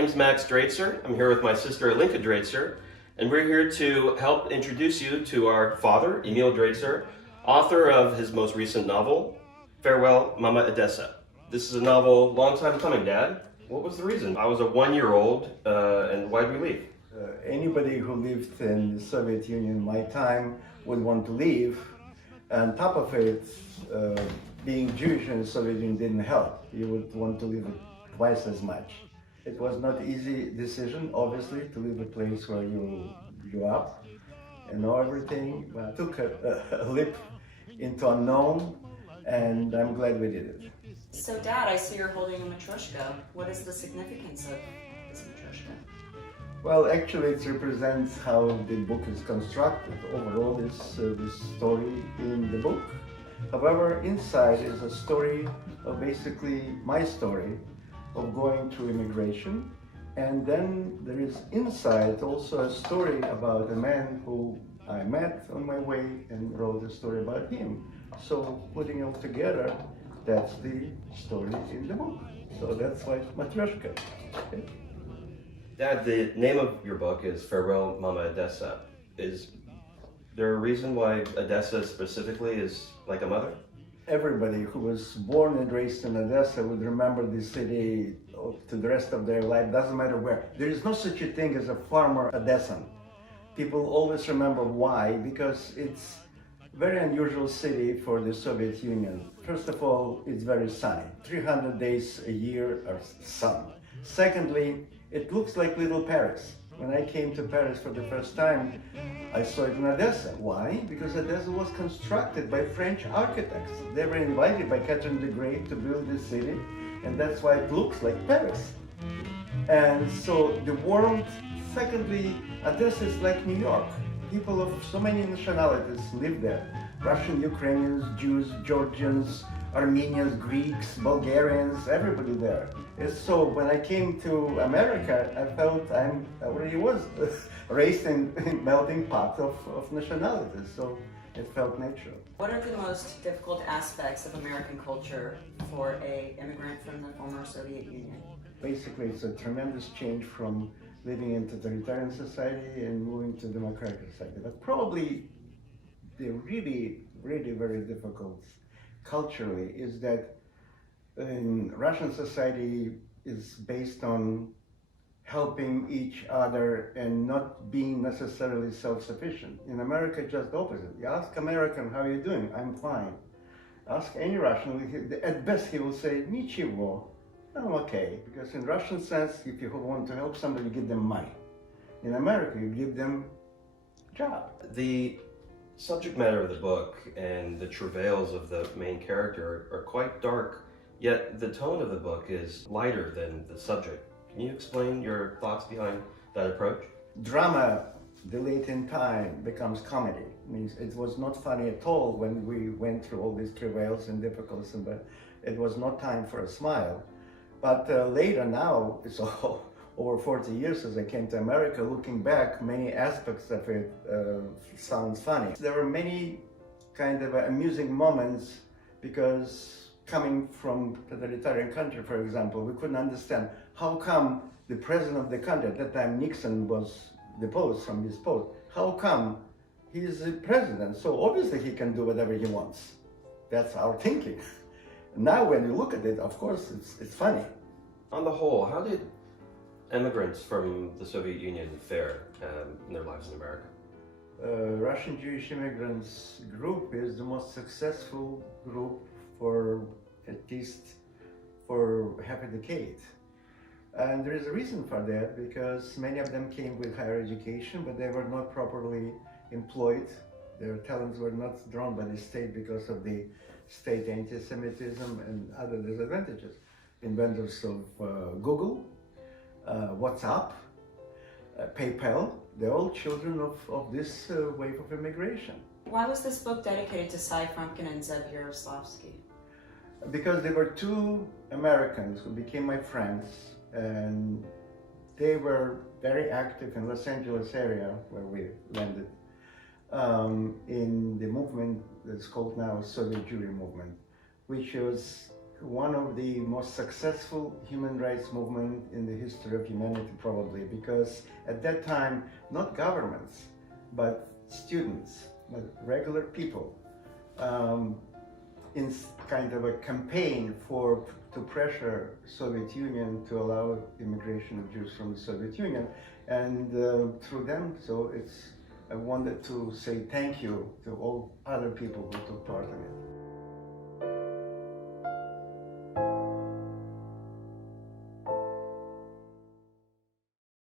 name's Max Draitser. I'm here with my sister Alinka Draitser, and we're here to help introduce you to our father, Emil Draitser, author of his most recent novel, Farewell, Mama Edessa. This is a novel, long time coming, Dad. What was the reason? I was a 1-year-old, and why'd we leave? Anybody who lived in the Soviet Union in my time would want to leave. On top of it, being Jewish in the Soviet Union didn't help. You would want to leave it twice as much. It was not an easy decision, obviously, to leave a place where you grew up and know everything. But I took a leap into unknown, and I'm glad we did it. So Dad, I see you're holding a matryoshka. What is the significance of this matryoshka? Well, actually, it represents how the book is constructed. Overall, this story in the book. However, inside is a story of basically my story of going through immigration. And then there is inside also a story about a man who I met on my way and wrote a story about him. So putting it all together, that's the story in the book. So that's why Matryoshka. Okay? Dad, the name of your book is Farewell, Mama Edessa. Is there a reason why Edessa specifically is like a mother? Everybody who was born and raised in Odessa would remember this city to the rest of their life, doesn't matter where. There is no such a thing as a farmer Odessan. People always remember why, because it's a very unusual city for the Soviet Union. First of all, it's very sunny. 300 days a year are sun. Secondly, it looks like little Paris. When I came to Paris for the first time, I saw it in Odessa. Why? Because Odessa was constructed by French architects. They were invited by Catherine the Great to build this city, and that's why it looks like Paris. And so the world, secondly, Odessa is like New York. People of so many nationalities live there. Russian, Ukrainians, Jews, Georgians, Armenians, Greeks, Bulgarians, everybody there. And so when I came to America, I felt I already was raised in a melting pot of nationalities, so it felt natural. What are the most difficult aspects of American culture for an immigrant from the former Soviet Union? Basically, it's a tremendous change from living in totalitarian society and moving to democratic society. But probably the really very difficult culturally is that in Russian society is based on helping each other and not being necessarily self-sufficient. In America, just the opposite. You ask American, how are you doing? I'm fine. Ask any Russian, at best he will say, Nichivo, I'm okay. Because in Russian sense, if you want to help somebody, you give them money. In America, you give them job. The subject matter of the book and the travails of the main character are quite dark, yet the tone of the book is lighter than the subject. Can you explain your thoughts behind that approach? Drama delayed in time becomes comedy. It means it was not funny at all when we went through all these travails and difficulties, but it was not time for a smile. But later now, it's all over 40 years as I came to America, looking back, many aspects of it sounds funny. There were many kind of amusing moments because coming from totalitarian country, for example, we couldn't understand how come the president of the country, at that time Nixon was deposed from his post, how come he's the president? So obviously he can do whatever he wants. That's our thinking. Now when you look at it, of course, it's funny. On the whole, how did immigrants from the Soviet Union fare in their lives in America? Russian Jewish immigrants group is the most successful group for at least for half a decade. And there is a reason for that, because many of them came with higher education, but they were not properly employed. Their talents were not drawn by the state because of the state anti-Semitism and other disadvantages. Inventors of Google, WhatsApp, PayPal, they're all children of this wave of immigration. Why was this book dedicated to Cy Frumkin and Zev Yaroslavsky? Because there were two Americans who became my friends, and they were very active in Los Angeles area where we landed in the movement that's called now Soviet Jewry movement, which was one of the most successful human rights movement in the history of humanity, probably, because at that time, not governments, but students, but regular people, in kind of a campaign to pressure Soviet Union to allow immigration of Jews from the Soviet Union, and through them. So I wanted to say thank you to all other people who took part in it.